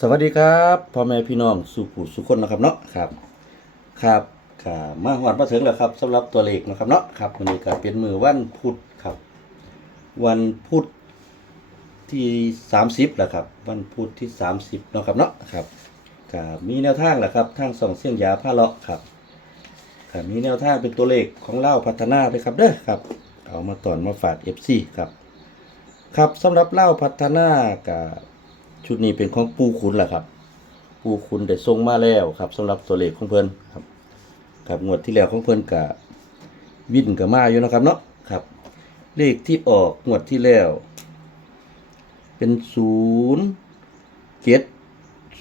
สวัสดีครับพ่อแม่พี่น้องสุขุสุขคนนะครับเนาะครับครับค่ะมาหอดมาถึงแล้วครับสำหรับตัวเลขนะครับเนาะครับวันนี้ก็เป็นมือวันพุธครับ วันพุธที่30แหละครับ วันพุธที่30เนาะครับเนาะครับก็มีแนวทางแหละครับทางสองเสียงยาผ้าเลาะครับก็มีแนวทางเป็นตัวเลขของเล่าพัฒนาด้วยครับเด้อครับเอามาตอนมาฝาก FC ครับครับสำหรับเล่าพัฒนากับ ชุดนี้เป็นของปูคุณแหละครับ ปูคุณได้ส่งมาแล้วครับสำหรับตัวเลขของเพิ่นครับครับงวดที่แล้วของเพิ่นกับวินกับมาอยู่นะครับเนาะครับ เลขที่ออกงวดที่แล้ว เป็นศูนย์เจ็ด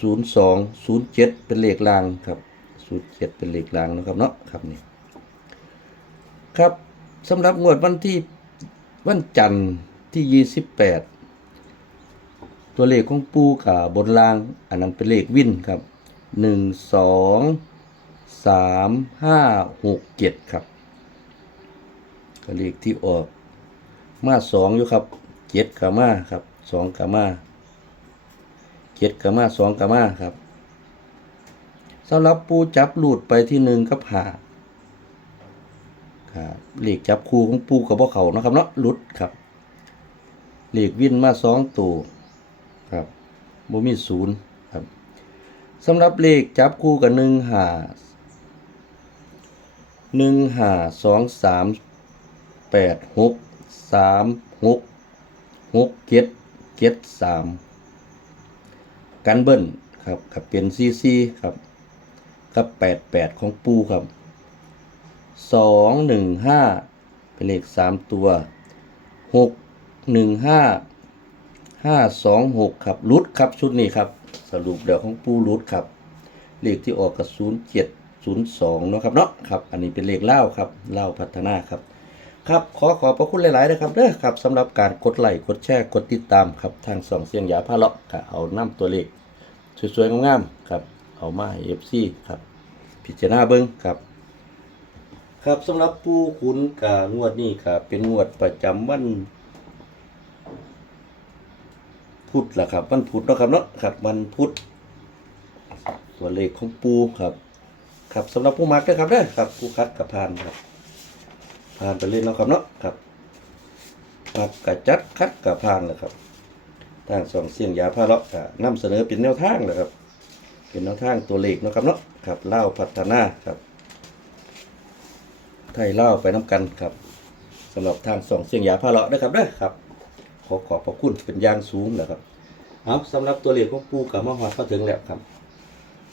ศูนย์สองศูนย์เจ็ดเป็นเลขรางครับศูนย์เจ็ดเป็นเลขรางนะครับเนาะครับนี่ครับสำหรับงวดวันที่วันจันทร์ที่ 28 ตัวเลขของปูกับบนล่าง อันนั้นเป็นเลขวินครับ1 2 3 5 6 7ครับก็เลขที่ออกมา2อยู่ครับ7กับมาครับ2กับมา7กับมา2กับมาครับสำหรับปูจับหลุดไปที่1กับ5ครับเลขจับคู่ของปูกับพวกเขานะครับเนาะหลุดครับเลขวินมาสองตัว ครับบ่มีศูนย์ครับสำหรับเลขจับคู่กับหนึ่งหาหนึ่งหาสองสามแปดหกสามหกหกเจ็ดเจ็ดสามกันเบิ้ลครับกับเป็นซีซีครับ กับแปดแปดของปูครับสองหนึ่งห้าเป็นเลขสามตัวหกหนึ่งห้า ห้าสองหกครับรุดครับชุดนี้ครับ สรุปเดี๋ยวของปูรุดครับเลขที่ออกกับศูนย์เจ็ดศูนย์สองเนาะครับเนาะครับ อันนี้เป็นเลขเล่าครับเล่าพัฒนาครับ ครับขอขอบพระคุณหลายๆนะครับเด้อครับสำหรับการกดไลค์กดแชร์กดติดตามครับทางสองเสียงยาพาเลาะก็เอาน้ำตัวเลขสวยๆงามๆครับ เอามาเอฟซีครับ พิจารณาเบิ้งครับครับสำหรับผู้ขุนกางวดนี้ครับเป็นงวดประจำวัน พุธแหละครับวันพุธเนาะครับเนาะครับวันพุธตัวเลขของปูครับ ครับสำหรับผู้มักด้วยครับเด้อครับผู้คัดกับพานครับพานไปเล่นเนาะครับเนาะครับมักกับจัดคัดกับพานแหละครับทางสองเสียงยาพาเลาะก็นำเสนอเป็นแนวทางเลยครับ เป็นแนวทางตัวเลขเนาะครับเนาะครับเล่าพัฒนาครับไทยเล่าไปน้ำกันครับสำหรับทางสองเสียงยาพาเลาะด้วยครับเด้อครับ ขอขอบพระคุณเป็นอย่างสูงนะครับเอาสำหรับตัวเลขของปูกับมหอดก็ถึงแล้วครับ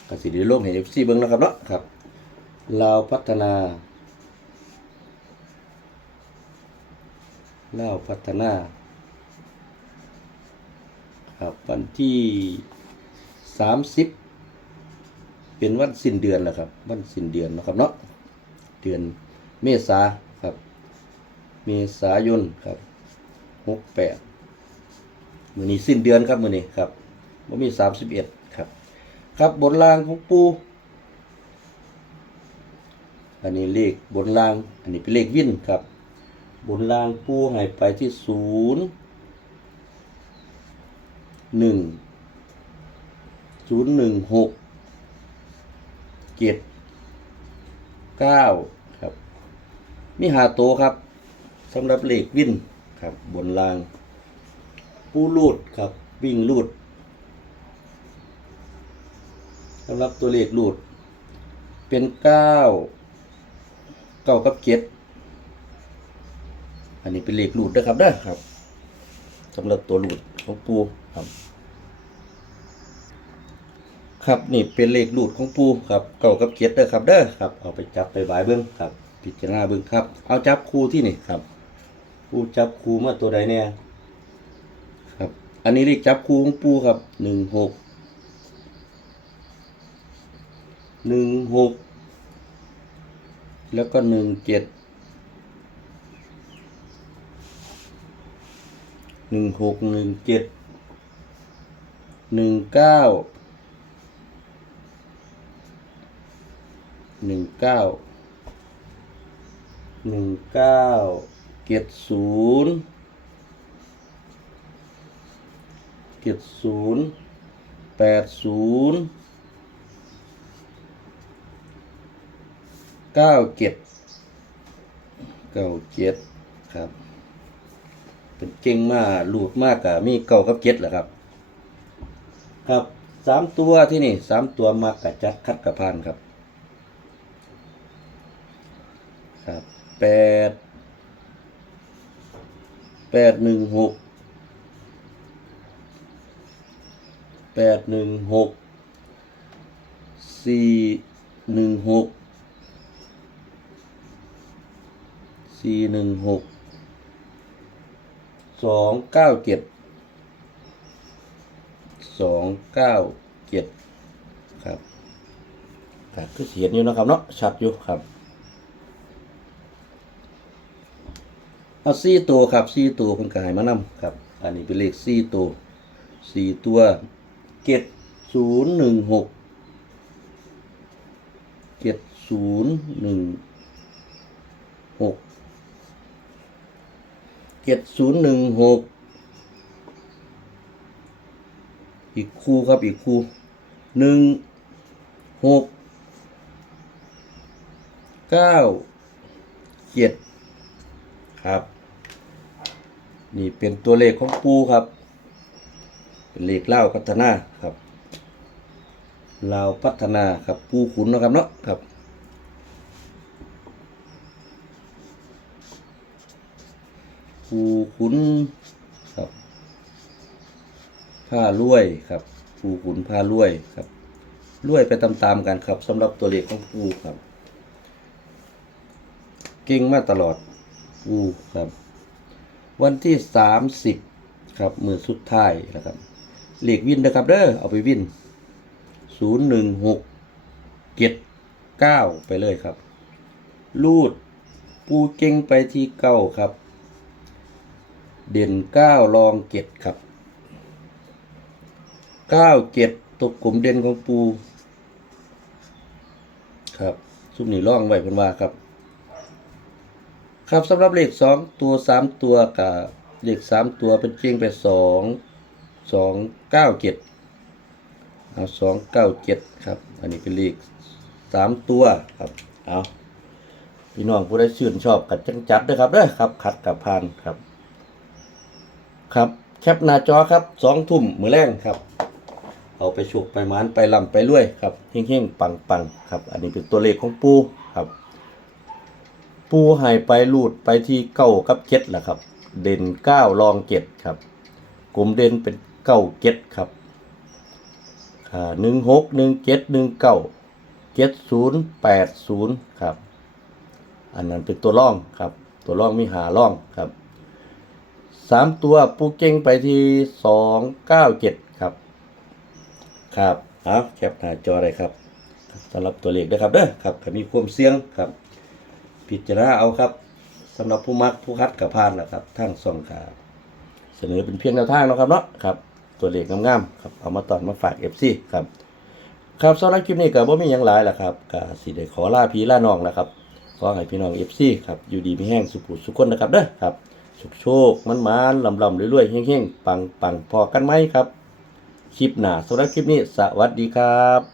กสิไดีโลกเห็นเอฟซีเบิ้งนะครับเนาะครับลาวพัฒนาลาวพัฒนา ครับวันที่สามสิบเป็นวันสิ้นเดือนแล้วครับ วันสิ้นเดือนนะครับเนาะเดือนเมษาครับ เมษายนครับ หกแปดมือนี้สิ้นเดือนครับมือนี้ครับว่ามีสามสิบเอ็ดครับ ครับบนรางของปูอันนี้เลขบนราง อันนี้เป็นเลขวินครับ บนรางปูให้ไปที่ศูนย์หนึ่งศูนย์หนึ่งหกเจ็ดเก้าครับ มีหาโตวครับสำหรับเลขวิน ครับ บนราง ปูรูดครับ วิ่งรูดสำหรับตัวเลขรูด เป็นเก้าเก้ากับเจ็ดอันนี้เป็นเลขรูดนะครับเด้อครับสำหรับตัวหลุดของปูครับ ครับนี่เป็นเลขหลุดของปูครับเก่ากับเจ็ดเด้อครับเด้อครับเอาไปจับไปบายเบิ้งครับพิจารณาเบิ้งครับ เอาจับคูที่นี่ครับ ปูจับคูมาตัวใดเนี่ยครับ อันนี้เลขจับคูของปูครับหนึ่งหกหนึ่งหกแล้วก็หนึ่งเจ็ดหนึ่งหกหนึ่งเจ็ดหนึ่งเก้าหนึ่งเก้าหนึ่งเก้า เจ็ดศูนย์เจ็ดศูนย์แปดศูนย์เก้าเจ็ดเก้าเจ็ดครับ เป็นเก่งมากหลุดมากกับมีเก้ากับเจ็ดแหละครับ ครับสามตัวที่นี่สามตัวมากกับจัดคัดกับพานครับ ครับแปด แปดหนึ่งหกแปดหนึ่งหกสี่หนึ่งหกสี่หนึ่งหกสองเก้าเจ็ดสองเก้าเจ็ดครับแต่คือเสียนอยู่นะครับเนาะชัดอยู่ครับ เอาสี่ตัวครับสี่ตัวเพิ่นก็ให้มานำครับ อันนี้เป็นเลขสี่ตัวสี่ตัวเจ็ดศูนย์หนึ่งหกเจ็ดศูนย์หนึ่งหกเจ็ดศูนย์หนึ่งหกอีกคู่ครับอีกคู่หนึ่งหกเก้าเจ็ด ครับ นี่เป็นตัวเลขของปูครับเป็นเลขเล่าพัฒนาครับเลาพัฒนาครับปูขุนนะครับเนาะครับปูขุนครับผ้ารวยครับปูขุนผ้ารวยครับรวยไปตามๆกันครับสำหรับตัวเลขของปูครับ เก่งมาตลอด อูครับ วันที่สามสิบครับมือสุดท้ายนะครับเลขวินนะครับเด้อเอาไปวินศูนย์หนึ่งหกเจ็ดเก้าไปเลยครับ ลูดปูเก่งไปที่เก้าครับ เด่นเก้ารองเจ็ดครับเก้าเจ็ดตกกลุ่มเด่นของปู ครับซุมนี่ร่องไว้เพิ่นว่าครับ ครับสำหรับเลขสองตัวสามตัวกับเลขสามตัวเป็นเพียงไปสองสองเก้าเจ็ดเอาสองเก้าเจ็ดครับ อันนี้เป็นเลขสามตัวครับเอาพี่น้องผู้ใดชื่นชอบกัดจังจัดด้วยครับเด้อครับขัดกับพานครับ ครับแคปหน้าจอครับสองทุ่มมือแรงครับ เอาไปฉุกไปมานไปลำไปรวยครับเฮงๆปังๆครับ อันนี้เป็นตัวเลขของปู ปูใหายไปลูดไปที่เก้ากับเจ็ดแหละครับ เด่นเก้ารองเจ็ดครับ กลุ่มเด่นเป็นเก้าเจ็ดครับหนึ่งหกหนึ่งเจ็ดหนึ่งเก้าเจ็ดศูนย์แปดศูนย์ครับ อันนั้นเป็นตัวร่องครับ ตัวร่องมีหาร่องครับสามตัวปูเก่งไปที่สองเก้าเจ็ดครับ ครับเอาแคปหน้าจอเลยครับสำหรับตัวเลขนะครับเด้อครับมีความเสี่ยงครับ พิจารณาเอาครับสำหรับผู้มักผู้คัดกับพานนะครับทั้งสองขาเสนอเป็นเพียงแนวทางนะครับเนาะครับ ตัวเลขงามๆครับเอามาตอนมาฝาก FC ครับครับสำหรับคลิปนี้ก็บ่มีหยังหลายละครับก็สิได้ขอลาพี่ลาน้องนะครับขอให้พี่น้อง FC ครับอยู่ดีมีแห้งสุขุสุขคนนะครับเด้อครับสุขโชคมันมานลำลำรวยๆเฮงๆปังปังพอกันไหมครับ คลิปหน้าสำหรับคลิปนี้สวัสดีครับ